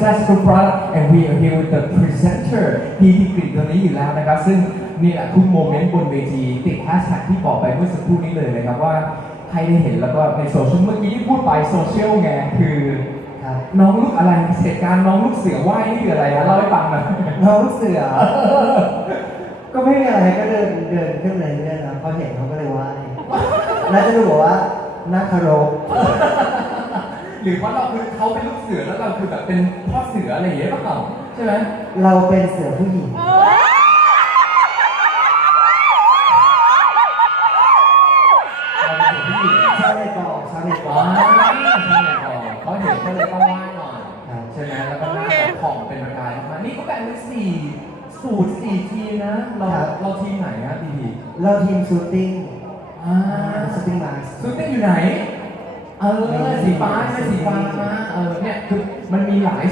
That's the product and we are here with the presenter ที่ที่กลิ่นตัวนี้อยู่แล้วนะครับ ซึ่งนี่แหละทุกโมเมนต์บนเวที ติดแฮชแท็กที่บอกไปเมื่อสักครู่นี้เลยนะครับว่าใครได้เห็นแล้วก็ในโซเชียลเมื่อกี้ที่พูดไปโซเชียลไงคือน้องลูกอะไรเหตุการณ์น้องลูกเสือว่ายนี่คืออะไรฮะเล่าให้ฟังหน่อยน้องลูกเสือ ก็ไม่มีอะไรก็เดินเดินขึ้นเลยเรื่อยๆนะพอเห็นเขาก็เลยไหว้แล้วจะดูบอกว่านักคารพ หรือว่าเราคือเขาเป็นลูกเสือแล้วเราคือแบบเป็นพ่อเสืออะไรอย่างเงี้ยเปล่าใช่ไหมเราเป็นเสือผู้หญิง เราเป็นผู้หญิงชาวเน็ตบอกชาวเน็ตบอ๋ออกใช่ก่อนเขาเห็นก็เลยต้องไหว้หน่อยครับใช่ไหมแล้วก็หน้าแบบผ่องเป็นประกายออกมานี่ก็แบ่งเป็นสี่สูตรสี่ทีมนะ เราเราทีมไหนนะทีทีเราทีมชูตติ้งอ่าชูตติ้งมาสูตรเต้นอยู่ไหน เออสีฟ้าไม่สีฟ้าเออเนี่ยคือมันมีหลาย